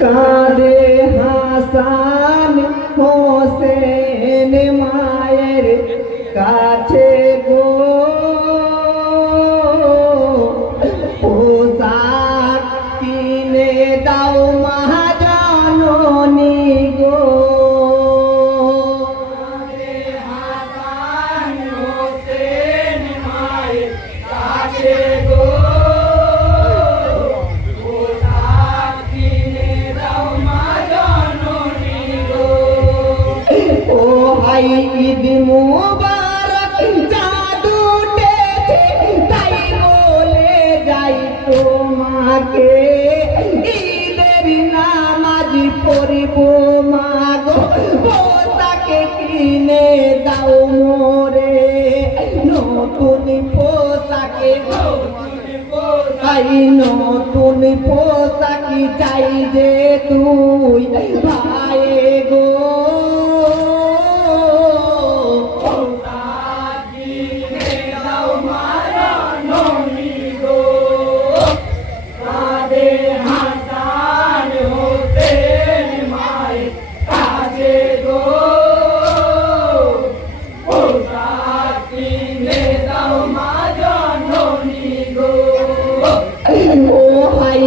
कादे हासान हो से ঈদ মুবারক জাদু উঠেছে, তাই বলে যাই তোমাকে। ঈদের নামাজ পড়ব মাগো পোতাকে কিনে দাও মোরে। নতুন পোশাকে তাই নতুন পোশাকি চাই যে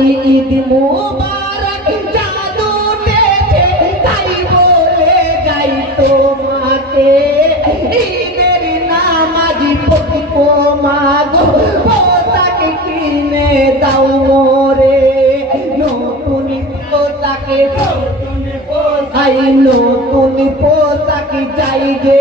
ঈদ মুবারক জাদু উঠেছে তাই বলে যাই মাগো, পোশাক কিনে দাও মোরে। নতুন পোশাকে আই নতুন পোশাক চাই যে